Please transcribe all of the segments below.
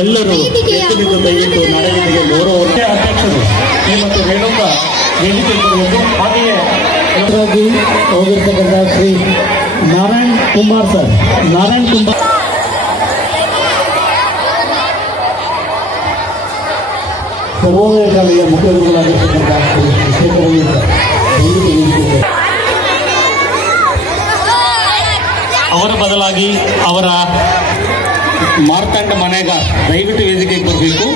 ಎಲ್ಲರೂ ಎದ್ದು ದಯವಿಟ್ಟು ನಾಡಗೀತೆಗೆ ಗೌರವ ಅಧ್ಯಕ್ಷರು ಶ್ರೀಮತಿ ರೇಣುಕಾ ವೇದಿಕೆ ಹಾಗೆಯೇ ಹೋಗಿರ್ತಕ್ಕಂಥ ಶ್ರೀ ನಾರಾಯಣ್ ಕುಮಾರ್ ಸರ್ ನಾರಾಯಣ್ ಕುಮಾರ್ ಸರ್ವೋದಯ ಶಾಲೆಯ ಮುಖ್ಯ ಗುರುಗಳಾಗಿರ್ತಕ್ಕಂಥ ಅವರ ಬದಲಾಗಿ ಅವರ ಮಾರ್ತಾಂಡ ಮನೆಗ ದಯವಿಟ್ಟು ವೇದಿಕೆಗೆ ಬರಬೇಕು.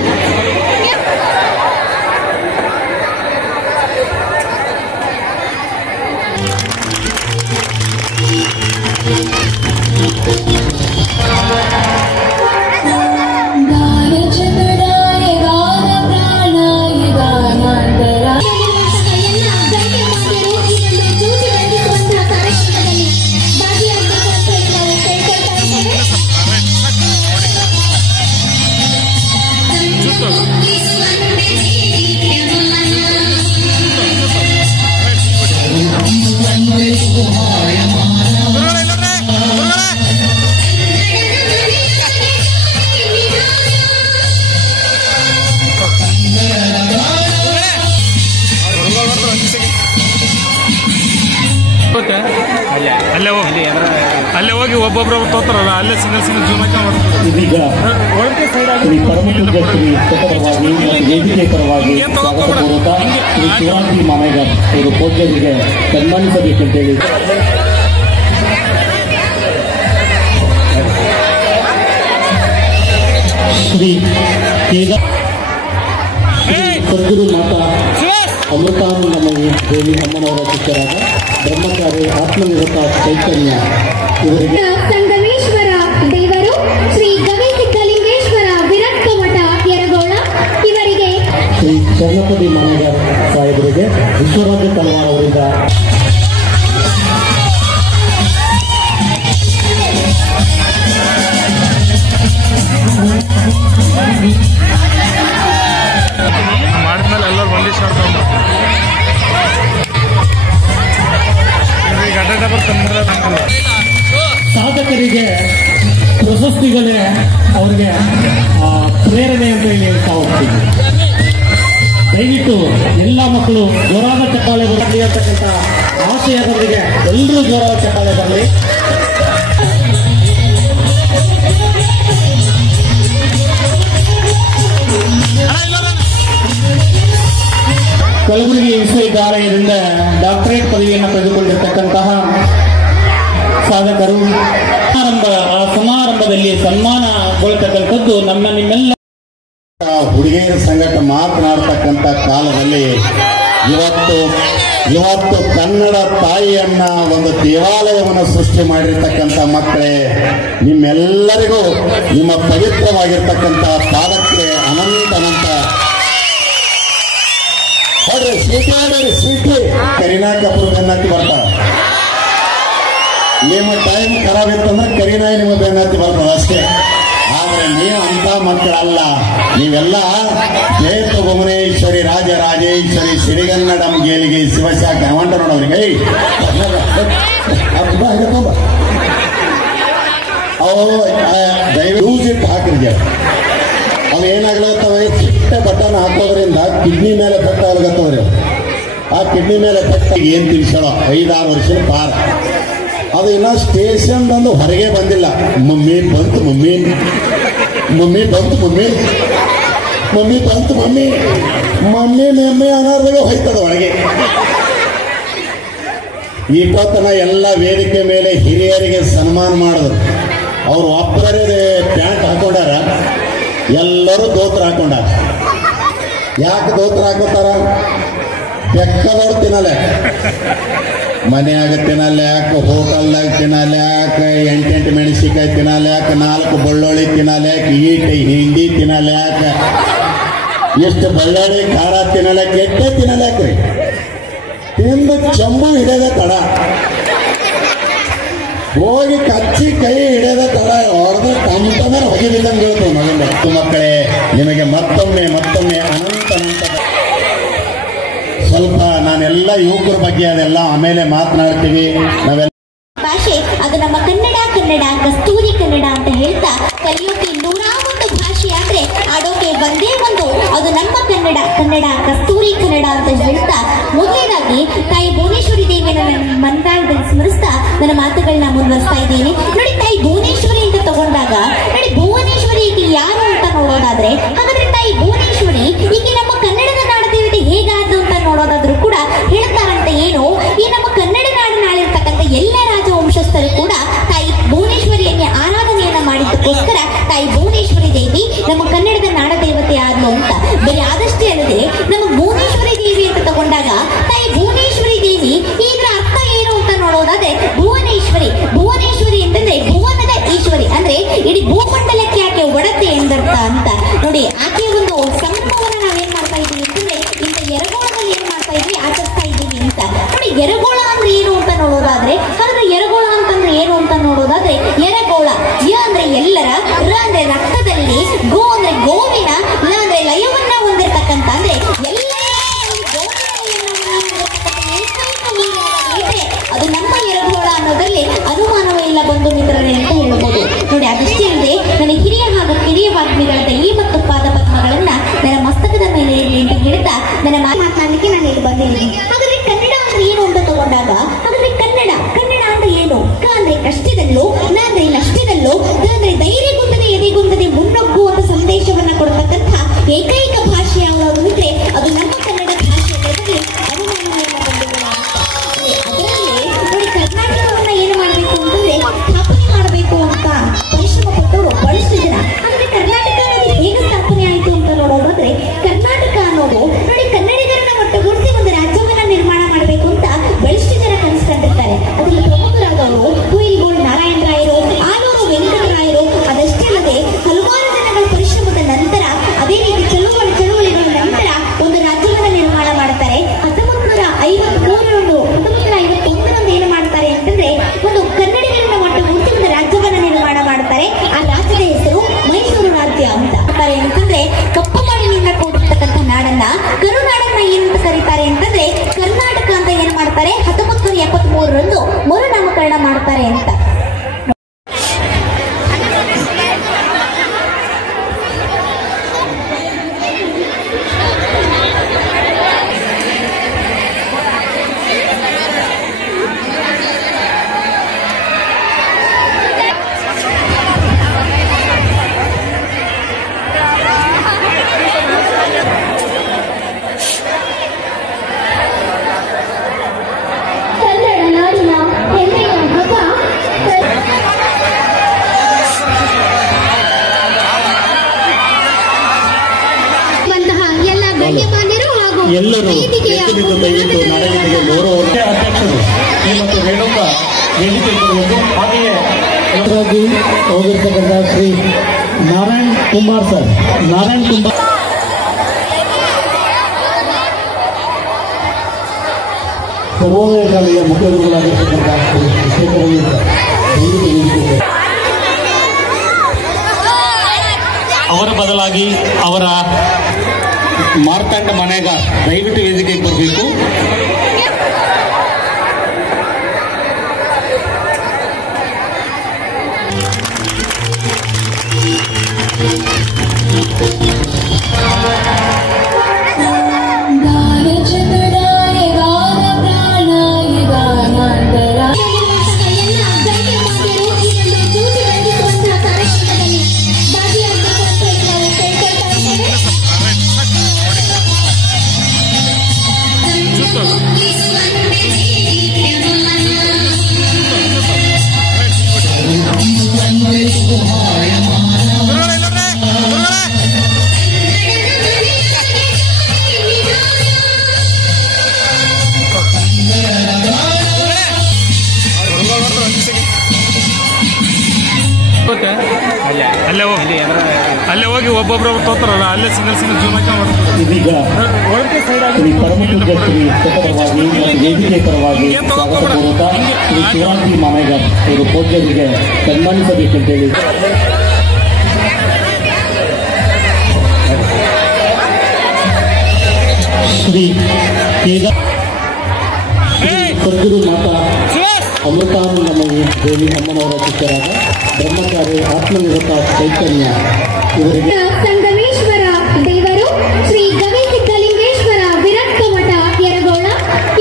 ಅಲ್ಲೇ ಹೋಗಿ ಒಬ್ಬೊಬ್ರು ತೋತಾರಲ್ಲ ಅಲ್ಲೇ ಸಿಂಗಲ್ ಇದೀಗ ಶ್ರೀ ಪರಮಪೂಜ್ಯ ವೇದಿಕೆ ಪರವಾಗಿ ಸ್ವಾಗತಪೂರ್ವಕ ಶ್ರೀ ಶಿವಾಂತಿ ಮಾಮೇಗರ್ ಅವರು ಪೂಜ್ಯರಿಗೆ ಸನ್ಮಾನಿಸಬೇಕಂತೇಳಿ ಶ್ರೀ ಸದ್ಗುರು ಮಾತಾ ಅಮೃತಾನಂದಮಯಿ ದೇವಿ ಅಮ್ಮನವರ ಶಿಷ್ಯರಾದ ಬ್ರಹ್ಮಚಾರಿ ಆತ್ಮನಿರತ ಚೈತನ್ಯ ಇವರಿಗೆ ಸಂಗಮೇಶ್ವರ ದೇವರು ಶ್ರೀ ಗವಿಸಿದ್ದಲಿಂಗೇಶ್ವರ ವಿರಕ್ತ ಮಠ ಯರಗೋಳ ಇವರಿಗೆ ಶ್ರೀ ಚನ್ನಪತಿ ಮಾನಗರ್ ಸಾಹೇಬರಿಗೆ ವಿಶ್ವರಾಜ್ಯ ತಲ್ವಾರ್ ಅವರಿಂದ ಮಾಡಿದ್ಮೇಲೆ ಎಲ್ಲರೂ ಒಂದೇ ಶಾರ್ಟ್ ಸಾಧಕರಿಗೆ ಪ್ರಶಸ್ತಿಗಳೇ ಅವರಿಗೆ ಪ್ರೇರಣೆ ಅಂತ ಹೇಳಿ ಹೇಳ್ತಾ ಹೋಗ್ತೀವಿ. ದಯವಿಟ್ಟು ಎಲ್ಲ ಮಕ್ಕಳು ಜೋರಾದ ಚಪ್ಪಾಳೆ ಬರಲಿ ಅಂತಕ್ಕಂಥ ಆಶಯದೊಂದಿಗೆ ಎಲ್ಲರೂ ಜೋರಾದ ಚಪ್ಪಾಳೆ ಬರಲಿ. ಕಲಬುರಗಿ ವಿಶ್ವವಿದ್ಯಾಲಯದಿಂದ ಡಾಕ್ಟರೇಟ್ ಪದವಿಯನ್ನು ಪಡೆದುಕೊಂಡಿರ್ತಕ್ಕಂತಹ ಸಾಧಕರು ಸಮಾರಂಭದಲ್ಲಿ ಸನ್ಮಾನಗೊಳ್ತಕ್ಕಂಥದ್ದು ನಿಮ್ಮೆಲ್ಲ ಹುಡುಗಿಯರ ಸಂಘಟ ಮಾತನಾಡ್ತಕ್ಕಂಥ ಕಾಲದಲ್ಲಿ ಇವತ್ತು ಕನ್ನಡ ತಾಯಿಯನ್ನ ಒಂದು ದೇವಾಲಯವನ್ನು ಸೃಷ್ಟಿ ಮಾಡಿರ್ತಕ್ಕಂಥ ಮಕ್ಕಳೇ, ನಿಮ್ಮೆಲ್ಲರಿಗೂ ನಿಮ್ಮ ಪವಿತ್ರವಾಗಿರ್ತಕ್ಕಂಥ ಪಾದಕ್ಕೆ ಅನಂತ ಸ್ವೀಟಿ ಕರೀನಾ ಕಪೂರ್ ಬೆನ್ನತ್ತಿ ಬರ್ತಾರ. ನಿಮ್ಮ ಟೈಮ್ ಖರಾಬ್ ಇತ್ತಂದ್ರೆ ಕರೀನಾ ನಿಮ್ಮ ಬೆನ್ನತ್ತಿ ಬರ್ತದ ಅಷ್ಟೇ. ಆದ್ರೆ ನೀವು ಅಂತ ಮಕ್ಕಳಲ್ಲ. ನೀವೆಲ್ಲ ಜಯತ ಭುವನೇಶ್ವರಿ ರಾಜರಾಜೇಶ್ವರಿ ಸಿರಿಗನ್ನಡಂ ಗೇಲಿಗೆ ಶಿವಶಾಖ ಅವಂಟ ನೋಡೋರಿಗೆ ದಯವಿಟ್ಟು ಇಟ್ಟು ಹಾಕಿರ್ಗೆ ಅವು ಏನಾಗ್ಲತ್ತವ ಚಿಟ್ಟ ಬಟನ್ ಹಾಕೋದ್ರಿಂದ ಕಿಡ್ನಿ ಮೇಲೆ ಎಫೆಕ್ಟ್ ಆಗ್ಲತ್ತವ್ರಿ. ಆ ಕಿಡ್ನಿ ಮೇಲೆ ಎಫೆಕ್ಟ್ ಏನ್ ತಿಳಿಸೋಣ 5-6 ವರ್ಷದ ಪಾರ. ಅದು ಇನ್ನ ಸ್ಟೇಷನ್ ಬಂದು ಹೊರಗೆ ಬಂದಿಲ್ಲ. ಮಮ್ಮಿ ಬಂತು ಮಮ್ಮಿ ಬಂತು ಮಮ್ಮಿ ಅನ್ನೋದಾಗ ಹೋಯ್ತದ ಒಳಗೆ. ಈ ಕೊತ್ತನ ಎಲ್ಲ ವೇದಿಕೆ ಮೇಲೆ ಹಿರಿಯರಿಗೆ ಸನ್ಮಾನ ಮಾಡಿದ್ರು. ಅವ್ರು ಒಬ್ಬರೇ ಪ್ಯಾಂಟ್ ಹಾಕೊಂಡಾರ, ಎಲ್ಲರೂ ದೋತ್ರ ಹಾಕೊಂಡಾರ. ಯಾಕೆ ದೋತ್ರ ಹಾಕೋತಾರ? ಬೆಕ್ಕದವ್ರು ತಿನ್ನಲ್ಯಾಕ, ಮನೆಯಾಗ ತಿನ್ನಲ್ಯಾಕ, ಹೋಟೆಲ್ದಾಗ ತಿನ್ನಲ್ಯಾಕ, 8 ಮೆಣಸಿಕಾಯಿ ತಿನ್ನಲ್ಯಾಕ, 4 ಬೆಳ್ಳುಳ್ಳಿ ತಿನ್ನಲ್ಯಾಕ, ಹಿಂಡಿ ತಿನ್ನಲ್ಯಾಕ, ಎಷ್ಟು ಬೆಳ್ಳುಳ್ಳಿ ಖಾರ ತಿನ್ನಲ್ಯಾಕ, ಎಟ್ಟೆ ತಿನ್ನಲ್ಯಾಕ್ರಿ. ತಿಂದು ಚಂಬು ಹಿಡಿಯೋದ ತಡ, ಹೋಗಿ ಕಚ್ಚಿ ಕೈ ಹಿಡಿಯೋದ ತಡ, ಹೊಡೆದ ಟಮಟಮ ಹೊಗಿದಿದ್ದಂಗೆ ಹೇಳ್ತೇವೆ ಮಗನ. ಮಕ್ಕಳೇ, ನಿಮಗೆ ಮತ್ತೊಮ್ಮೆ ಅನಂತ ಸ್ವಲ್ಪ ನಾನೆಲ್ಲ ಯುವಕರ ಬಗ್ಗೆ ಅದೆಲ್ಲ ಆಮೇಲೆ ಮಾತನಾಡ್ತೀವಿ. ನಾವೆಲ್ಲ ಭಾಷೆ ಅದು ನಮ್ಮ ಕನ್ನಡ ಕಸ್ತೂರಿ ಕನ್ನಡ ಅಂತ ಹೇಳ್ತಾ ಕಲಿಯೋಕೆ 101 ಭಾಷೆ ಭಾಷೆ ಆದ್ರೆ ಆಡೋಕೆ ಒಂದೇ ಒಂದು, ಅದು ನಮ್ಮ ಕನ್ನಡ. ಕನ್ನಡ ಕಸ್ತೂರಿ ಕನ್ನಡ ಅಂತ ಹೇಳ್ತಾ ಮೊದಲನೇದಾಗಿ ತಾಯಿ ಭುವನೇಶ್ವರಿ ದೇವಿಯನ್ನು ಮಂದಾರದಲ್ಲಿ ಸ್ಮರಿಸ್ತಾ ನನ್ನ ಮಾತುಗಳನ್ನ ಮುಂದುವರಿಸ್ತಾ ಇದ್ದೀನಿ. ನೋಡಿ, ತಾಯಿ ಭುವನೇಶ್ವರಿ ಅಂತ ತಗೊಂಡಾಗ ನೋಡಿ, ಭುವನೇಶ್ವರಿ ಈಕೆ ಯಾರು ಅಂತ ನೋಡೋದಾದ್ರೆ, ಹಾಗಾದ್ರೆ ತಾಯಿ ಭುವನೇಶ್ವರಿ ಈಕೆ ನಮ್ಮ ಕನ್ನಡದ ನಾಡದೇವತೆ ಹೇಗಾದ್ರು ಅಂತ ನೋಡೋದಾದ್ರೂ ಕೂಡ ಹೇಳ್ತಾರಂತೆ ಏನು, ಈ ನಮ್ಮ ಕನ್ನಡ ನಾಡಿನಲ್ಲಿರ್ತಕ್ಕಂಥ ಎಲ್ಲ ರಾಜವಂಶಸ್ಥರು ಕೂಡ ತಾಯಿ ಭುವನೇಶ್ವರಿಯನ್ನೇ ಆರಾಧನೆಯನ್ನ ಮಾಡಿದ್ದಕ್ಕೋಸ್ಕರ ತಾಯಿ ಭುವನೇಶ್ವರಿ ದೇವಿ ನಮ್ಮ ಕನ್ನಡದ ನಾಡದೇವತೆ ಆದ್ಲು ಅಂತ. ಬರೀ ಆದಷ್ಟೇ ಅಲ್ಲದೆ ನಮ್ಮ ಭುವನೇಶ್ವರಿ ದೇವಿ ಅಂತ ತಗೊಂಡಾಗ ತಾಯಿ ಭುವನೇಶ್ವರಿ ದೇವಿ ಇದರ ಅರ್ಥ ಏನು ಅಂತ ನೋಡೋದಾದ್ರೆ, ಭುವನೇಶ್ವರಿ ಭುವನೇಶ್ವರಿ ಅಂತಂದ್ರೆ ಭುವನದ ಈಶ್ವರಿ, ಅಂದ್ರೆ ಇಡೀ ಭೂಮಂಡಲಕ್ಕೆ ಆಕೆ ಒಡತೆ ಎಂದರ್ಥ ಅಂತ. ನೋಡಿ, ಆಕೆ ಒಂದು ಸಂಭವನ ನಾವೇನ್ ಮಾಡ್ತಾ ಇದ್ದೀವಿ ಅಂತಂದ್ರೆ ಇಂಥ ಎರಗೋಳದಲ್ಲಿ ಏನ್ ಮಾಡ್ತಾ ಇದ್ವಿ, ಆಚರಿಸ್ತಾ ಇದ್ದೀವಿ ಅಂತ. ನೋಡಿ, ಎರಗೋಳ ಅಂದ್ರೆ ಏನು ಅಂತ ನೋಡೋದಾದ್ರೆ, ಹಾಗಾದ್ರೆ ಎರಗೋಳ ಅಂತಂದ್ರೆ ಏನು ಅಂತ ನೋಡೋದಾದ್ರೆ, ಎರಗೋಳ ಯ ಅಂದ್ರೆ ಎಲ್ಲರ, ರ ಅಂದ್ರೆ ರಕ್ತದಲ್ಲಿ, ಗೋ ಅಂದ್ರೆ ಗೋವಿನ, ಲ ಅಂದ್ರೆ ಲಯವನ್ನ ಹೊಂದಿರತಕ್ಕಂತ, ಅಂದ್ರೆ ಅದು ನಮ್ಮ ಎರಗೋಳ ಅನ್ನೋದ್ರಲ್ಲಿ ಅನುಮಾನವೇ ಇಲ್ಲ ಬಂಧು ಮಿತ್ರರೇ ಅಂತ ಹೇಳಬಹುದು. ನೋಡಿ, ಅದಷ್ಟೇ ಅಲ್ಲದೆ ನನ್ನ ಹಿರಿಯ ಹಾಗೂ ಕಿರಿಯ ವಾಗ್ಮಿಗಳಾದ ಈ ಮತ್ತು ಪಾದ ಪದ್ಮಗಳನ್ನ ನನ್ನ ಮಸ್ತಕದ ಮೇಲೆ ಇರಲಿ ಅಂತ ಹೇಳ್ತಾ ನನ್ನ ಮಾತನಾಡಲಿಕ್ಕೆ ನಾನು ಇಲ್ಲಿ ಬಂದಿದ್ದೀನಿ. ಹಾಗಾದ್ರೆ ಕನ್ನಡ ಅಂದ್ರೆ ಏನು ಅಂತ ತಗೊಂಡಾಗ, ಹಾಗಾದ್ರೆ ಕನ್ನಡ ಅಂದ್ರೆ ಏನು? ಕ ಅಂದ್ರೆ ಕಷ್ಟದಲ್ಲೂ, ನ ಅಂದ್ರೆ ನಷ್ಟದಲ್ಲೂ, ದ ಅಂದ್ರೆ ಧೈರ್ಯಗುಂದದೆ ಎದೆಗುಂದದೆ ಮುನ್ನೊಗ್ಗುವಂತ ಸಂದೇಶವನ್ನ ಕೊಡ್ತಕ್ಕಂಥ ಏಕೈಕ ಭಾಷೆ ಯಾವುದು ಇದ್ರೆ ಅದು ನಮ್ಮ ಕನ್ನಡ ಭಾಷೆ. ಅನುಮಾನವೇ ಅದರಲ್ಲಿ ನೋಡಿ, ಕರ್ನಾಟಕವನ್ನ ಏನು ಮಾಡಬೇಕು ಅಂತಂದ್ರೆ ಸ್ಥಾಪನೆ ಮಾಡಬೇಕು ಅಂತ ಪರಿಶ್ರಮ ಪಟ್ಟವರು ಬಹಳಷ್ಟು ಜನ. ಹಾಗಾದ್ರೆ ಕರ್ನಾಟಕ ಅನ್ನೋದು ಹೇಗೆ ಸ್ಥಾಪನೆ ಆಯಿತು ಅಂತ ನೋಡೋದಾದ್ರೆ, ಕರ್ನಾಟಕ ಅನ್ನೋದು ನೋಡಿ ಕನ್ನಡಿಗರನ್ನ ಒಟ್ಟುಗೂಡಿಸಿ ಒಂದು ರಾಜ್ಯವನ್ನ ನಿರ್ಮಾಣ ಮಾಡಬೇಕು ಅಂತ ಬಹಳಷ್ಟು ಜನ ಕನಸ್ಕೊಂಡಿರ್ತಾರೆ. ಅದರಲ್ಲಿ ಪ್ರಮುಖರಾದವರು ಕುಯಿಲ್ಗೋಳ್ ನಾರಾಯಣ ರಾಯರು, ಆಲೂರು ವೆಂಕಟರಾಯರು. ಅದಷ್ಟೇ ಅಲ್ಲದೆ ಹಲವಾರು ಜನಗಳ ಪರಿಶ್ರಮದ ನಂತರ, ಅದೇ ರೀತಿ ಚಳುವಳಿಗಳ ನಂತರ ಒಂದು ರಾಜ್ಯವನ್ನ ನಿರ್ಮಾಣ ಮಾಡ್ತಾರೆ. 1951 ಏನು ಮಾಡ್ತಾರೆ ಅಂತಂದ್ರೆ, ಒಂದು ಕನ್ನಡಿಗರನ್ನ ಒಟ್ಟುಗೂಡಿಸಿ ಒಂದು ರಾಜ್ಯವನ್ನ ನಿರ್ಮಾಣ ಮಾಡ್ತಾರೆ. ಆ ರಾಜ್ಯದ ಹೆಸರು ಮೈಸೂರು ರಾಜ್ಯ ಅಂತ. ಅಂತಂದ್ರೆ ಕಪ್ಪು ಮಣ್ಣಿನಿಂದ ಕೂಡಿರ್ತಕ್ಕಂಥ ನಾಡನ್ನ, ಕರುನಾಡನ್ನ ಏನಂತ ಕರೀತಾರೆ ಅಂತಂದ್ರೆ ಕರ್ನಾಟಕ ಅಂತ ಏನ್ ಮಾಡ್ತಾರೆ, 1973ರಂದು ಮರುನಾಮಕರಣ ಮಾಡ್ತಾರೆ ಅಂತ. ಎಲ್ಲರೂ ದಯವಿಟ್ಟು ನಾಡಗೀತೆಗೆ ಗೌರವ ಅಧ್ಯಕ್ಷರು ಮತ್ತು ರೇಣುಕಾ ವೇದಿಕೆ ಹಾಗೆಯೇ ಹೋಗಿರ್ತಕ್ಕಂಥ ಶ್ರೀ ನಾರಾಯಣ್ ಕುಮಾರ್ ಸರ್, ನಾರಾಯಣ್ ಕುಮಾರ್ ಸರ್ವೋದಯ ಶಾಲೆಯ ಮುಖ್ಯ ಗುರುಗಳಾಗಿರ್ತಕ್ಕಂಥ ಅವರ ಬದಲಾಗಿ ಅವರ ಮಾರ್ತಾಂಡ ಮನೆಗ ದಯವಿಟ್ಟು ವೇದಿಕೆಗೆ ಬರಬೇಕು. ಅಲ್ಲೇ ಹೋಗಿ ಒಬ್ಬೊಬ್ರು ತೋತಾರಲ್ಲ, ಅಲ್ಲೇ ಸಿಂಗಲ್ ಜೂಮ್ ಇದೀಗ ಶ್ರೀ ಪರಮಪೂಜ್ಯ ಶ್ರೀ ಪರವಾಗಿ ವೇದಿಕೆ ಪರವಾಗಿ ಸ್ವಾಗತ ಪೂರ್ವಕ ಶ್ರೀ ಶಿವಾಂತಿ ಮಾಮೇಗರ್ ಇವರು ಪೂಜ್ಯರಿಗೆ ಸನ್ಮಾನಿಸಬೇಕಂತೇಳಿ ಶ್ರೀ ಸದ್ಗುರು ಮಾತಾ ಅಮೃತಾನಂದಮಯಿ ದೇವಿ ಅಮ್ಮನವರ ಶಿಷ್ಯರಾದ ಬ್ರಹ್ಮಚಾರಿ ಆತ್ಮನಿರತ ಚೈತನ್ಯ ಇವರಿಗೆ ಸಂಗಮೇಶ್ವರ ದೇವರು ಶ್ರೀ ಗವಿಸಿದ್ದಲಿಂಗೇಶ್ವರ ವಿರಕ್ತ ಮಠ ಯರಗೋಳ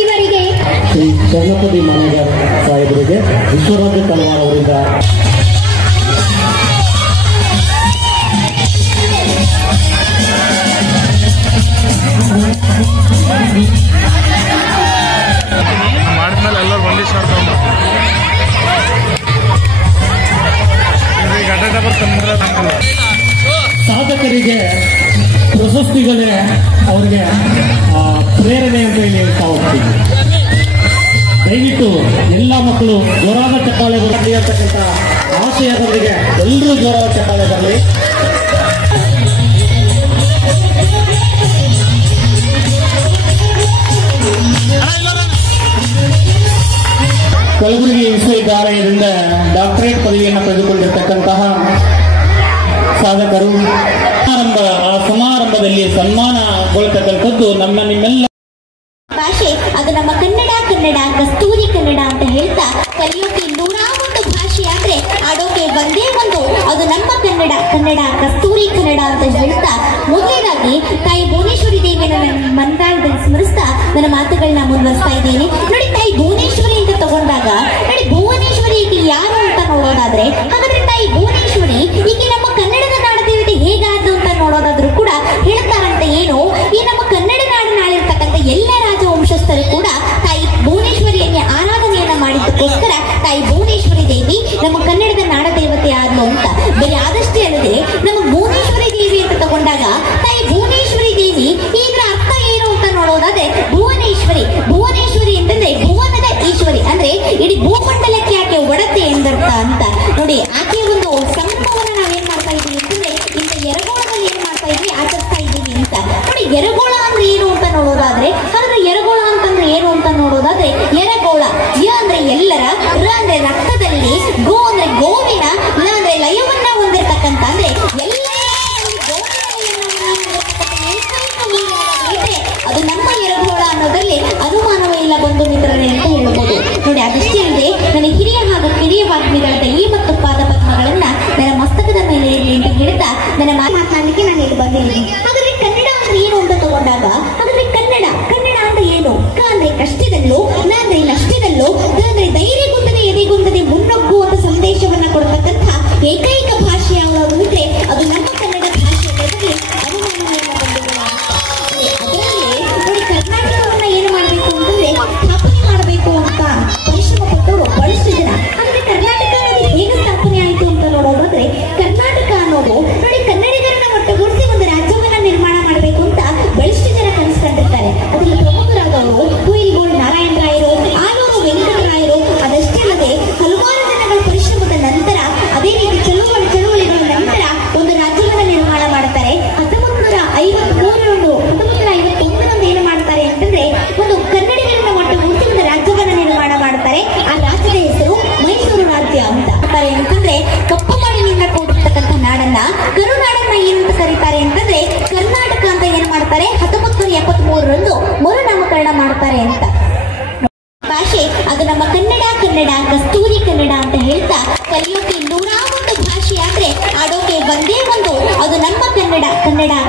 ಇವರಿಗೆ ಶ್ರೀ ಚನ್ನಪತಿ ಮನೆಗಾರ್ ಸಾಹೇಬರಿಗೆ ವಿಶ್ವರಾಜ ತಳವಾರ ಅವರಿಂದ ಮಾಡಿದ್ಮೇಲೆ ಎಲ್ಲರೂ ಒಂದೇ ಶಾರ್ಟ್ ಗಡ್ಡ ಬರ್ತಾರೆ ಸಾಧಕರಿಗೆ ಪ್ರಶಸ್ತಿಗಳೇ ಅವರಿಗೆ ಪ್ರೇರಣೆ ಅಂತ ಹೇಳಿ ಹೇಳ್ತಾ ಹೋಗ್ತೀವಿ. ದಯವಿಟ್ಟು ಎಲ್ಲ ಮಕ್ಕಳು ಜೋರಾದ ಚಪ್ಪಾಳೆ ಬರಲಿ ಅಂತಕ್ಕಂಥ ಆಶಯದೊಂದಿಗೆ ಎಲ್ಲರೂ ಜೋರಾದ ಚಪ್ಪಾಳೆ ಬರಲಿ. ಕಲಬುರಗಿ ವಿಶ್ವವಿದ್ಯಾಲಯದಿಂದ ಡಾಕ್ಟರೇಟ್ ಪದವಿಯನ್ನು ಪಡೆದುಕೊಂಡಿರ್ತಕ್ಕಂತಹ ಸಾಧಕರು ಸಮಾರಂಭದಲ್ಲಿ ಸನ್ಮಾನಗೊಳ್ತಕ್ಕಂಥದ್ದು ನಿಮ್ಮೆಲ್ಲ ಭಾಷೆ ಅದು ನಮ್ಮ ಕನ್ನಡ ಕಸ್ತೂರಿ ಕನ್ನಡ ಅಂತ ಹೇಳ್ತಾ ಕಲಿಯೋಕೆ 101 ಭಾಷೆ ಆದ್ರೆ ಆಡೋಕೆ ಒಂದೇ ಒಂದು ಅದು ನಮ್ಮ ಕನ್ನಡ ಕಸ್ತೂರಿ ಕನ್ನಡ ಅಂತ ಹೇಳ್ತಾ ಮೊದಲನೇದಾಗಿ ತಾಯಿ ಭುವನೇಶ್ವರಿ ದೇವಿಯನ್ನು ಮಂತ್ರಾಲಯದಲ್ಲಿ ಸ್ಮರಿಸ್ತಾ ನನ್ನ ಮಾತುಗಳನ್ನ ಮುಂದುವರಿಸ್ತಾ ಇದ್ದೀನಿ. ನೋಡಿ, ತಾಯಿ ಭುವನೇಶ್ವರಿ ಅಂತ ತಗೊಂಡಾಗ ನೋಡಿ, ಭುವನೇಶ್ವರಿ ಈಕೆ ಯಾರು ಅಂತ ನೋಡೋದಾದ್ರೆ ಹಾಗಾದ್ರೆ ತಾಯಿ ಭುವನೇಶ್ವರಿ ಈಕೆ ನಮ್ಮ ಕನ್ನಡದ ನಾಡದೇವತೆ ಹೇಗಾದ್ರು ಅಂತ ನೋಡೋದಾದ್ರೂ ಕೂಡ ಹೇಳ್ತಾರಂತೆ ಏನು, ಈ ನಮ್ಮ ಕನ್ನಡ ನಾಡಿನಾಳಿರ್ತಕ್ಕಂಥ ಎಲ್ಲ ರಾಜವಂಶಸ್ಥರು ಕೂಡ ತಾಯಿ ಭುವನೇಶ್ವರಿಯನ್ನೇ ಆರಾಧನೆಯನ್ನ ಮಾಡಿದ್ದಕ್ಕೋಸ್ಕರ ತಾಯಿ ಭುವನೇಶ್ವರಿ ದೇವಿ ನಮ್ಮ ಕನ್ನಡದ ನಾಡದೇವತೆ ಆದ್ಲು ಅಂತ. ಬರೀ ಆದಷ್ಟೇ ಅಲ್ಲದೆ ನಮ್ಮ ಭುವನೇಶ್ವರಿ ದೇವಿ ಅಂತ ತಗೊಂಡಾಗ ತಾಯಿ ಭುವನೇಶ್ವರಿ ದೇವಿ ಇದರ ಅರ್ಥ ಏನು ಅಂತ ನೋಡೋದಾದ್ರೆ ಭುವನೇಶ್ವರಿ ಅಂತಂದ್ರೆ ಭುವನದ ಈಶ್ವರಿ ಅಂದ್ರೆ ಇಡೀ ಭೂಮಂಡಲಕ್ಕೆ ಆಕೆ ಒಡತೆ ಎಂದರ್ಥ ಅಂತ. ನೋಡಿ, ಆಕೆ ಒಂದು ಸಂಭವನ ನಾವೇನ್ ಮಾಡ್ತಾ ಇದೀವಿ ಅಂತಂದ್ರೆ ಇಂಥ ಯರಗೋಳದಲ್ಲಿ ಏನ್ ಮಾಡ್ತಾ ಇದೀವಿ, ಆಚರಿಸ್ತಾ ಇದ್ದೀವಿ ಅಂತ. ನೋಡಿ, ಯರಗೋಳ ಅಂದ್ರೆ ಏನು ಅಂತ ನೋಡೋದಾದ್ರೆ ಹಾಗಾದ್ರೆ ಯರಗೋಳ ಅಂತಂದ್ರೆ ಏನು ಅಂತ ನೋಡೋದಾದ್ರೆ ಯರಗೋಳ ಯ ಅಂದ್ರೆ ಎಲ್ಲರ, ರ ಅಂದ್ರೆ ರಕ್ತದಲ್ಲಿ, ಗೋ ಅಂದ್ರೆ ಗೋವಿನ, ಲ ಅಂದ್ರೆ ಲಯವನ್ನ ಹೊಂದಿರತಕ್ಕಂತ ಅಂದ್ರೆ ಅದು ನಮ್ಮ ಯರಗೋಳ ಅನ್ನೋದ್ರಲ್ಲಿ ಅನುಮಾನವೇ ಇಲ್ಲ ಬಂಧು ಮಿತ್ರರೇ ಅಂತ ಹೇಳ್ಬೋದು. ನೋಡಿ, ಅದಷ್ಟೇ ಅಲ್ಲದೆ ನನ್ನ ಹಿರಿಯ ಹಾಗೂ ಕಿರಿಯ ವಾಗ್ಮಿಗಳಾದ ಈ ಮತ್ತು ಪಾದ ಪದ್ಮಗಳನ್ನ ನನ್ನ ಮಸ್ತಕದ ಮೇಲೆ ಇರಲಿ ಅಂತ ಹೇಳ್ತಾ ನನ್ನ ಮಾತನಾಡಲಿಕ್ಕೆ ನಾನು ಇಲ್ಲಿ ಬಂದಿದ್ದೀನಿ. ಹಾಗಾದ್ರೆ ಕನ್ನಡ ಅಂದ್ರೆ ಏನು ಅಂತ ತಗೊಂಡಾಗ ಹಾಗಾದ್ರೆ ಕನ್ನಡ ಅಂದ್ರೆ ಏನು? ಕ ಅಂದ್ರೆ ಕಷ್ಟದಲ್ಲೂ, ನ ಅಂದ್ರೆ ನಷ್ಟದಲ್ಲೂ, ದ ಅಂದ್ರೆ ಧೈರ್ಯಗುಂದದೆ ಎದೆಗುಂದದೆ ಮುನ್ನೊಗ್ಗುವಂತ ಸಂದೇಶವನ್ನ ಕೊಡತಕ್ಕಂಥ ಏಕೈಕ ಭಾಷೆ ಯಾವುದು ಅಂದ್ರೆ ಅದು ನಮ್ಮ ಕನ್ನಡ ಭಾಷೆ ಅನ್ನೋದ್ರಲ್ಲಿ ಅನುಮಾನವೇ ಇಲ್ಲ ಬಂಧುಗಳೇ. ಅದರಲ್ಲಿ ನೋಡಿ, ಕರ್ನಾಟಕವನ್ನ ಏನು ಮಾಡಬೇಕು ಅಂತಂದ್ರೆ ಸ್ಥಾಪನೆ ಮಾಡಬೇಕು ಅಂತ ಪರಿಶ್ರಮ ಪಟ್ಟವರು ಬಹಳಷ್ಟು ಜನ. ಅಂದ್ರೆ ಕರ್ನಾಟಕ ಅನ್ನೋದು ಹೇಗೆ ಸ್ಥಾಪನೆ ಆಯಿತು ಅಂತ ನೋಡೋದಾದ್ರೆ ಕರ್ನಾಟಕ ಅನ್ನೋದು ನೋಡಿ ಕನ್ನಡಿಗರನ್ನ ಒಟ್ಟುಗೂಡಿಸಿ ಒಂದು ರಾಜ್ಯವನ್ನ ನಿರ್ಮಾಣ ಮಾಡಬೇಕು ಅಂತ ಬಹಳಷ್ಟು ಜನ ಕನಸ್ಕೊಂಡಿರ್ತಾರೆ. ಅದರಲ್ಲಿ ಪ್ರಮುಖರಾದವರು ಕುಯಿಲ್ಗೋಳ್ ನಾರಾಯಣ ರಾಯರು, ಆಲೂರು ವೆಂಕಟರಾಯರು. ಅದಷ್ಟೇ ಅಲ್ಲದೆ ಹಲವಾರು ಜನಗಳ ಪರಿಶ್ರಮದ ನಂತರ ಅದೇ ರೀತಿ ಚಳುವಳಿಗಳ ನಂತರ ಒಂದು ರಾಜ್ಯವನ್ನ ನಿರ್ಮಾಣ ಮಾಡ್ತಾರೆ. 1951 ಏನು ಮಾಡ್ತಾರೆ ಅಂತಂದ್ರೆ ಒಂದು ಕನ್ನಡಿಗರನ್ನ ಒಟ್ಟುಗೂಡಿಸಿ ಒಂದು ರಾಜ್ಯವನ್ನ ನಿರ್ಮಾಣ ಮಾಡ್ತಾರೆ. ಆ ರಾಜ್ಯದ ಹೆಸರು ಮೈಸೂರು ರಾಜ್ಯ ಅಂತ ಅಂತಂದ್ರೆ ಕಪ್ಪು ಮಣ್ಣಿನಿಂದ ಕೂಡಿರ್ತಕ್ಕಂಥ ನಾಡನ್ನ ಕರುನಾಡನ್ನ ಏನಂತ ಕರೀತಾರೆ ಅಂತಂದ್ರೆ ಕರ್ನಾಟಕ ಅಂತ ಏನ್ ಮಾಡ್ತಾರೆ 1973 ಮರುನಾಮಕರಣ ಮಾಡ್ತಾರೆ ಅಂತ. ಭಾಷೆ ಅದು ನಮ್ಮ ಕನ್ನಡ ಕಸ್ತೂರಿ ಕನ್ನಡ ಅಂತ ಹೇಳ್ತಾ ಕಲಿಯೋಕೆ 101 ಭಾಷೆ ಆದ್ರೆ ಆಡೋಕೆ ಒಂದೇ ಒಂದು ಅದು ನಮ್ಮ ಕನ್ನಡ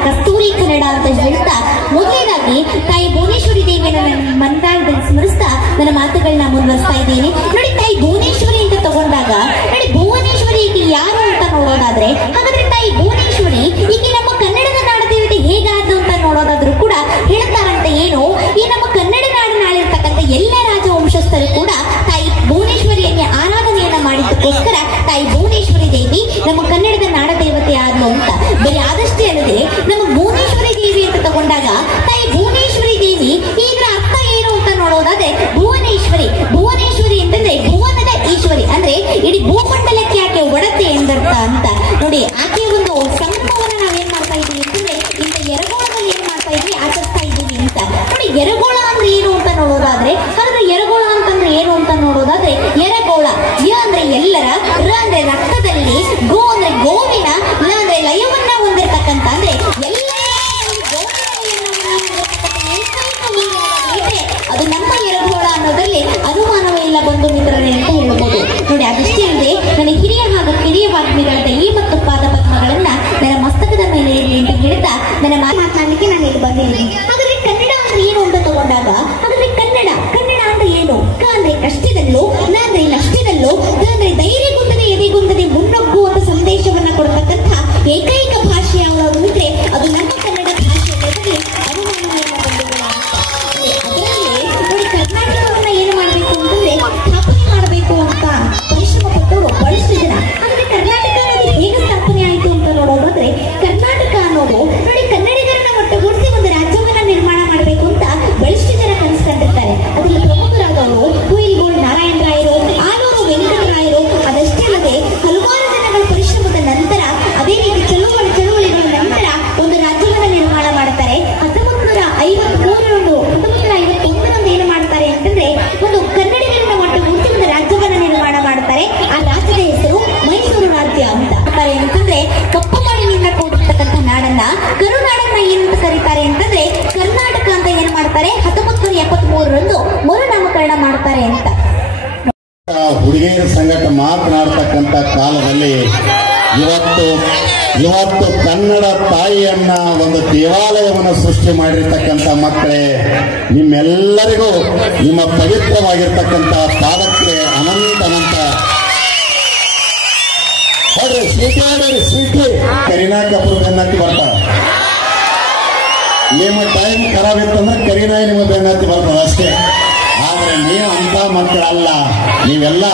ಕಸ್ತೂರಿ ಕನ್ನಡ ಅಂತ ಹೇಳ್ತಾ ಮೊದಲನೇದಾಗಿ ತಾಯಿ ಭುವನೇಶ್ವರಿ ದೇವಿಯನ್ನು ಮಂತ್ರಾಲಯದಲ್ಲಿ ಸ್ಮರಿಸ್ತಾ ನನ್ನ ಮಾತುಗಳನ್ನ ಮುಂದುವರಿಸ್ತಾ ಇದ್ದೀನಿ. ನೋಡಿ, ತಾಯಿ ಭುವನೇಶ್ವರಿ ಅಂತ ತಗೊಂಡಾಗ ನೋಡಿ, ಭುವನೇಶ್ವರಿ ಈಕೆ ಯಾರು ಅಂತ ನೋಡೋದಾದ್ರೆ ಹಾಗಾದ್ರೆ ತಾಯಿ ಭುವನೇಶ್ವರಿ ಈಕೆ ನಮ್ಮ ಕನ್ನಡದ ನಾಡದೇವತೆ ಹೇಗಾದ್ರು ಅಂತ ನೋಡೋದಾದ್ರೂ ಕೂಡ ಹೇಳ್ತಾರಂತೆ ಏನು, ಈ ನಮ್ಮ ಕನ್ನಡ ನಾಡಿನಾಳಿರ್ತಕ್ಕಂಥ ಎಲ್ಲ ರಾಜವಂಶಸ್ಥರು ಕೂಡ ತಾಯಿ ಭುವನೇಶ್ವರಿಯನ್ನೇ ಆರಾಧನೆಯನ್ನ ಮಾಡಿದ್ದಕ್ಕೋಸ್ಕರ ತಾಯಿ ಭುವನೇಶ್ವರಿ ದೇವಿ ನಮ್ಮ ಕನ್ನಡದ ನಾಡದೇವತೆ ಆದ್ಲು ಅಂತ. ಬರೀ ಆದಷ್ಟೇ ಅಲ್ಲದೆ ನಮ್ಮ ಭುವನೇಶ್ವರಿ ದೇವಿ ಅಂತ ತಗೊಂಡಾಗ ತಾಯಿ ಭುವನೇಶ್ವರಿ ದೇವಿ ಇದರ ಅರ್ಥ ಏನು ಅಂತ ನೋಡೋದಾದ್ರೆ ಭುವನೇಶ್ವರಿ ಅಂತಂದ್ರೆ ಭುವನದ ಈಶ್ವರಿ ಅಂದ್ರೆ ಇಡೀ ಭೂಮಂಡಲಕ್ಕೆ ಆಕೆ ಒಡತೆ ಎಂದರ್ಥ ಅಂತ. ನೋಡಿ, ಆಕೆ ಒಂದು ಸಂಭವನ ನಾವೇನ್ ಮಾಡ್ತಾ ಇದೀವಿ ಅಂತಂದ್ರೆ ಇಂಥ ಯರಗೋಳದಲ್ಲಿ ಏನ್ ಮಾಡ್ತಾ ಇದೀವಿ, ಆಚರಿಸ್ತಾ ಇದೀವಿ ಅಂತ. ನೋಡಿ, ಯರಗೋಳ ಅಂದ್ರೆ ಏನು ಅಂತ ನೋಡೋದಾದ್ರೆ ಹಾಗಾದ್ರೆ ಯರಗೋಳ ಅಂತಂದ್ರೆ ಏನು ಅಂತ ನೋಡೋದಾದ್ರೆ ಯರಗೋಳ ಯ ಅಂದ್ರೆ ಎಲ್ಲರ, ರ ಅಂದ್ರೆ ರಕ್ತದಲ್ಲಿ, ಗೋ ಅಂದ್ರೆ ಗೋವಿನ, ಲ ಅಂದ್ರೆ ಲಯವನ್ನ ಹೊಂದಿರತಕ್ಕಂತ ಅಂದ್ರೆ ಅದು ನಮ್ಮ ಯರಗೋಳ ಅನ್ನೋದ್ರಲ್ಲಿ ಅನುಮಾನವೇ ಇಲ್ಲ ಬಂಧು ಮಿತ್ರರೇ ಅಂತ ಹೇಳ್ಬೋದು. ನೋಡಿ, ಅದಷ್ಟೇ ಅಲ್ಲದೆ ನನ್ನ ಹಿರಿಯ ಹಾಗೂ ಕಿರಿಯ ವಾಗ್ಮಿಗಳ ದಯೆ ಮತ್ತು ಪಾದ ಪದ್ಮಗಳನ್ನ ನನ್ನ ಮಸ್ತಕದ ಮೇಲೆ ಇರಲಿ ಅಂತ ಹೇಳ್ತಾ ನನ್ನ ಮಾತನಾಡಲಿಕ್ಕೆ ನಾನು ಇಲ್ಲಿ ಬಂದಿದ್ದೀನಿ. ಹಾಗಾದ್ರೆ ಕನ್ನಡ ಅಂದ್ರೆ ಏನು ಅಂತ ತಗೊಂಡಾಗ ಹಾಗಾದ್ರೆ ಕನ್ನಡ ಅಂದ್ರೆ ಏನು? ಕ ಅಂದ್ರೆ ಕಷ್ಟದಲ್ಲೋ, ನ ಅಂದ್ರೆ ನಷ್ಟದಲ್ಲೋ, ದ ಅಂದ್ರೆ ಧೈರ್ಯಗುಂದದೆ ಎದೆಗುಂದದೆ ಮುನ್ನೊಗ್ಗುವಂತ ಸಂದೇಶವನ್ನ ಕೊಡ್ತಕ್ಕಂಥ ಏಕೈಕ ಭಾಷೆ ಯಾವುದು ಇದ್ರೆ ಅದು ನಮ್ಮ ಕನ್ನಡ ಭಾಷೆ ಅನ್ನೋದ್ರಲ್ಲಿ ಅನುಮಾನವನ್ನ ಬಂದಿಲ್ಲ. ಅದರಲ್ಲಿ ನೋಡಿ, ಕರ್ನಾಟಕವನ್ನ ಏನು ಮಾಡಬೇಕು ಅಂತಂದ್ರೆ ಸ್ಥಾಪನೆ ಮಾಡಬೇಕು ಅಂತ ಪರಿಶ್ರಮ ಪಟ್ಟವರು ಬಹಳಷ್ಟು ಜನ. ಹಾಗಾದ್ರೆ ಕರ್ನಾಟಕ ಅನ್ನೋದು ಹೇಗೆ ಸ್ಥಾಪನೆ ಆಯಿತು ಅಂತ ನೋಡೋದಾದ್ರೆ, ಕರ್ನಾಟಕ ಅನ್ನೋದು ನೋಡಿ ಕನ್ನಡಿಗರನ್ನ ಒಟ್ಟುಗೂಡಿಸಿ ಒಂದು ರಾಜ್ಯವನ್ನ ನಿರ್ಮಾಣ ಮಾಡಬೇಕು ಅಂತ ಬಹಳಷ್ಟು ಜನ ಕನಸ್ಕೊಂಡಿರ್ತಾರೆ. ಅದರಲ್ಲಿ ಪ್ರಮುಖರಾದವರು ಕುಯಿಲ್ಗೋಳ್ ನಾರಾಯಣ ರಾಯರು, ಆಲೂರು ವೆಂಕಟರಾಯರು. ಅದಷ್ಟೇ ಅಲ್ಲದೆ ಹಲವಾರು ಜನಗಳ ಪರಿಶ್ರಮದ ನಂತರ, ಅದೇ ರೀತಿ ಚಳುವಳಿಗಳ ನಂತರ ಒಂದು ರಾಜ್ಯವನ್ನ ನಿರ್ಮಾಣ ಮಾಡ್ತಾರೆ. 1951ರಂದು ಏನು ಮಾಡ್ತಾರೆ ಅಂತಂದ್ರೆ ಒಂದು ಕನ್ನಡಿಗರನ್ನ ಒಟ್ಟುಗೂಡಿಸಿ ಒಂದು ರಾಜ್ಯವನ್ನ ನಿರ್ಮಾಣ ಮಾಡ್ತಾರೆ. ಆ ರಾಜ್ಯದ ಹೆಸರು ಮೈಸೂರು ರಾಜ್ಯ ಅಂತ. ಅಂತಂದ್ರೆ ಕಪ್ಪು ಮಣ್ಣಿನಿಂದ ಕೂಡಿರ್ತಕ್ಕಂಥ ನಾಡನ್ನ, ಕರುನಾಡನ್ನ ಏನಂತ ಕರೀತಾರೆ ಅಂತಂದ್ರೆ ಕರ್ನಾಟಕ ಅಂತ ಏನ್ ಮಾಡ್ತಾರೆ, 1973ರಂದು ಮರುನಾಮಕರಣ ಮಾಡ್ತಾರೆ ಅಂತ. ಹುಡುಗಿಯರ ಸಂಘಟ ಮಾತನಾಡ್ತಕ್ಕಂಥ ಕಾಲದಲ್ಲಿ ಇವತ್ತು ಕನ್ನಡ ತಾಯಿಯನ್ನ ಒಂದು ದೇವಾಲಯವನ್ನು ಸೃಷ್ಟಿ ಮಾಡಿರ್ತಕ್ಕಂಥ ಮಕ್ಕಳೇ, ನಿಮ್ಮೆಲ್ಲರಿಗೂ ನಿಮ್ಮ ಪವಿತ್ರವಾಗಿರ್ತಕ್ಕಂಥ ಪಾದಕ್ಕೆ ಅನಂತ ಸ್ವೀಟಿ ಕರೀನಾ ಕಪೂರ್ ಬೆನ್ನತ್ತಿ ಬರ್ತಾಳೆ. ನಿಮ್ಮ ಟೈಮ್ ಖರಾಬ್ ಇತ್ತಂದ್ರೆ ಕರೀನಾ ನಿಮ್ಮ ಬೆನ್ನತ್ತಿ ಬರ್ತದೆ ಅಷ್ಟೇ. ಆದ್ರೆ ನೀವು ಅಂತ ಮಕ್ಕಳಲ್ಲ. ನೀವೆಲ್ಲ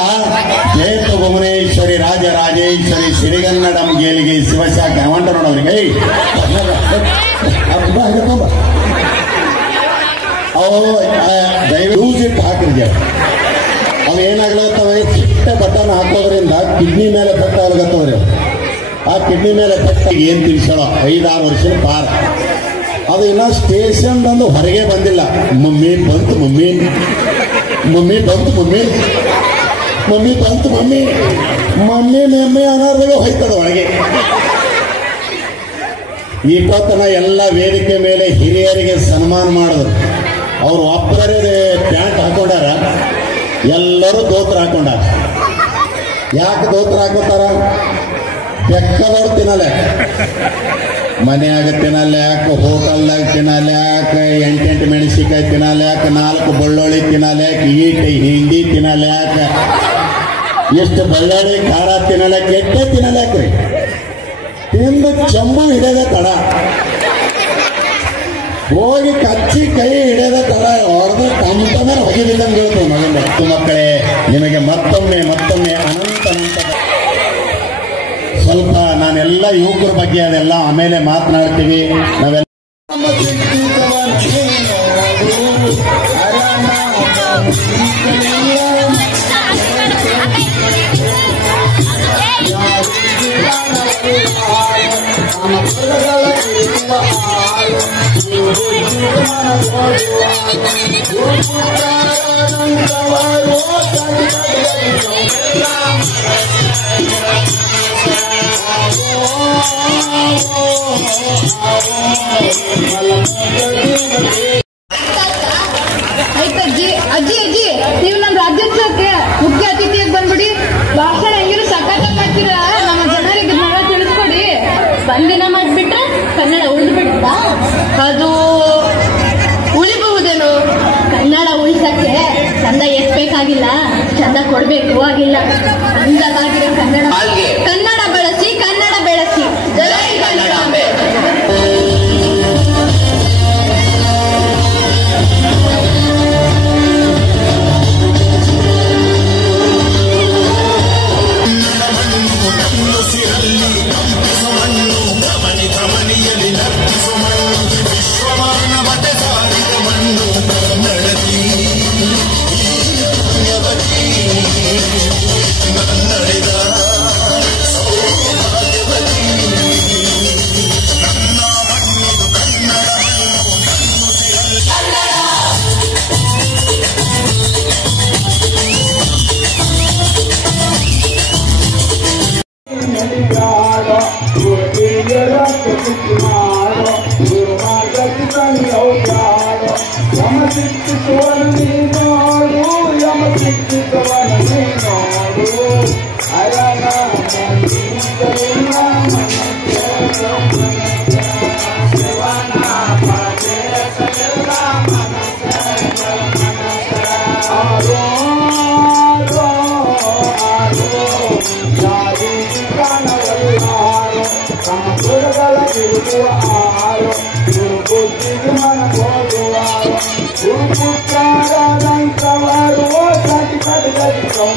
ಜಯತ ಭುವನೇಶ್ವರಿ ರಾಜರಾಜೇಶ್ವರಿ ಸಿರಿಗನ್ನಡಂ ಗೇಲಿಗೆ ಶಿವಶಾಖ ಅವಂಟ ನೋಡೋರಿಗೆ ಯೂಸ್ ಇಟ್ ಹಾಕಿರ್ಗೆ ಅವು ಏನಾಗ್ಲತ್ತವೆ, ಚಿಟ್ಟ ಬಟನ್ ಹಾಕೋದ್ರಿಂದ ಕಿಡ್ನಿ ಮೇಲೆ ಎಫೆಕ್ಟ್ ಆಗ್ಲತ್ತವ್ರಿ. ಆ ಕಿಡ್ನಿ ಮೇಲೆ ಎಫೆಕ್ಟ್ ಏನ್ ತಿಳಿಸೋಣ, 5-6 ವರ್ಷದ ಪಾರ. ಅದು ಇನ್ನ ಸ್ಟೇಷನ್ ಬಂದು ಹೊರಗೆ ಬಂದಿಲ್ಲ. ಮಮ್ಮಿ ಬಂತು ಮಮ್ಮಿ ಅನ್ನೋದ್ರಾಗ ಹೋಯ್ತದ ಒಳಗೆ. ಈ ಕೊತ್ತನ ಎಲ್ಲ ವೇದಿಕೆ ಮೇಲೆ ಹಿರಿಯರಿಗೆ ಸನ್ಮಾನ ಮಾಡಿದ್ರು. ಅವ್ರು ಒಬ್ಬರೇ ಪ್ಯಾಂಟ್ ಹಾಕೊಂಡಾರ, ಎಲ್ಲರೂ ದೋತ್ರ ಹಾಕೊಂಡಾರ. ಯಾಕೆ ದೋತ್ರ ಹಾಕೋತಾರ? ಬೆಕ್ಕದವ್ರು ತಿನ್ನಲ್ಯಾಕ, ಮನೆಯಾಗ ತಿನ್ನಲ್ಯಾಕ, ಹೋಟೆಲ್ದಾಗ ತಿನ್ನಲ್ಯಾಕ, 8 ಮೆಣಸಿಕಾಯಿ ತಿನ್ನಲ್ಯಾಕ, 4 ಬೆಳ್ಳುಳ್ಳಿ ತಿನ್ನಲ್ಯಾಕ, ಹಿಂಡಿ ತಿನ್ನಲ್ಯಾಕ, ಎಷ್ಟು ಬೆಳ್ಳುಳ್ಳಿ ಖಾರ ತಿನ್ನಲ್ಯಾಕ, ಎಟ್ಟೆ ತಿನ್ನಲ್ಯಾಕ್ರಿ. ತಿಂದು ಚಂಬು ಹಿಡಿಯೋದ ತಡ, ಹೋಗಿ ಕಚ್ಚಿ ಕೈ ಹಿಡಿಯೋದ ತಡ, ಹೊಡೆದು ಟಮಟಮೇ ಹೊಗಿದಿದ್ದಂಗೆ ಹೇಳ್ತು ಮಗನ. ಮಕ್ಕಳೇ, ನಿಮಗೆ ಮತ್ತೊಮ್ಮೆ ಅನಂತ ಸ್ವಲ್ಪ ನಾನೆಲ್ಲ ಯುವಕರ ಬಗ್ಗೆ ಅದೆಲ್ಲ ಆಮೇಲೆ ಮಾತನಾಡ್ತೀವಿ. ನಾವೆಲ್ಲ ಅಜ್ಜಿ ನೀವು ನಮ್ಮ ರಾಜ್ಯೋತ್ಸವಕ್ಕೆ ಮುಖ್ಯ ಅತಿಥಿಯಾಗಿ ಬಂದ್ಬಿಡಿ. ಭಾಷಣ ಹೆಂಗಿರು ಸಕಾಲ ಮಾಡ್ತೀರ, ನಮ್ಮ ಜನರಿಗೆ ತಿಳಿಸ್ಕೊಡಿ. ಒಂದಿನ ಮಾಡ್ಬಿಟ್ರೆ ಕನ್ನಡ ಉಳಿದು ಬಿಡುತ್ತಾ? ಅದು ಉಳಿಬಹುದೇನೋ. ಕನ್ನಡ ಉಳಿಸಕ್ಕೆ ಚಂದ ಎಸ್ಬೇಕಾಗಿಲ್ಲ, ಚಂದ ಕೊಡ್ಬೇಕು ಆಗಿಲ್ಲ. ಅಂದದಾಗಿರೋ ಕನ್ನಡ ಬಳಸಿ, ಕನ್ನಡ ಬೆಳೆಸಿ. ಜೈ ಕನ್ನಡಾಂಬೆ. Yama Go!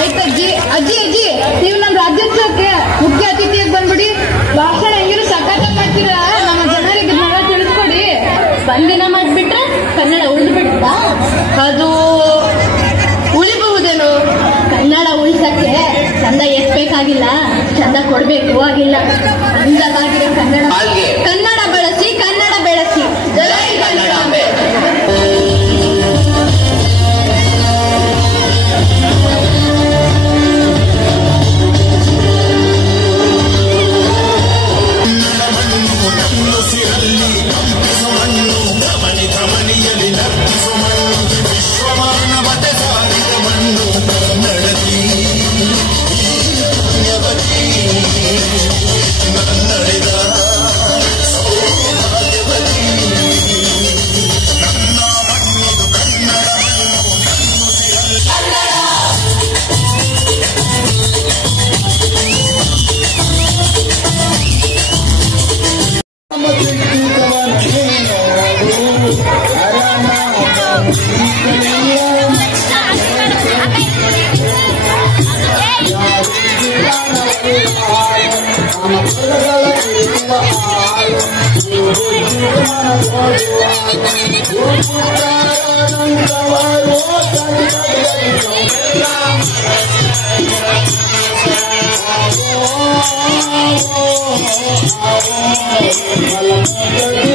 ಆಯ್ತಜ್ಜಿ ಅಜ್ಜಿ ಅಜ್ಜಿ ನೀವು ನಮ್ಮ ರಾಜ್ಯೋತ್ಸವಕ್ಕೆ ಮುಖ್ಯ ಅತಿಥಿಯಾಗಿ ಬಂದ್ಬಿಡಿ. ಭಾಷಣ ಹೆಂಗಿರು ಸಖತ್ ಮಾಡ್ತೀರಾ, ನಮ್ಮ ಜನರಿಗೆ ಇದನ್ನೆಲ್ಲ ತಿಳಿಸ್ಕೊಡಿ. ಒಂದಿನ ಮಾಡ್ಬಿಟ್ರೆ ಕನ್ನಡ ಉಳಿದು ಬಿಡುತ್ತಾ? ಅದು ಉಳಿಬಹುದೇನೋ. ಕನ್ನಡ ಉಳಿಸಕ್ಕೆ ಚಂದ ಎಸ್ಬೇಕಾಗಿಲ್ಲ, ಚಂದ ಕೊಡ್ಬೇಕು ಆಗಿಲ್ಲ. ಅಂದಲಾಗಿರೋ ಕನ್ನಡ ಕನ್ನಡ ಬಳಸಿ, ಕನ್ನಡ ಬೆಳೆಸಿ. ಜೈ ಕನ್ನಡಾಂಬೆ. Oh,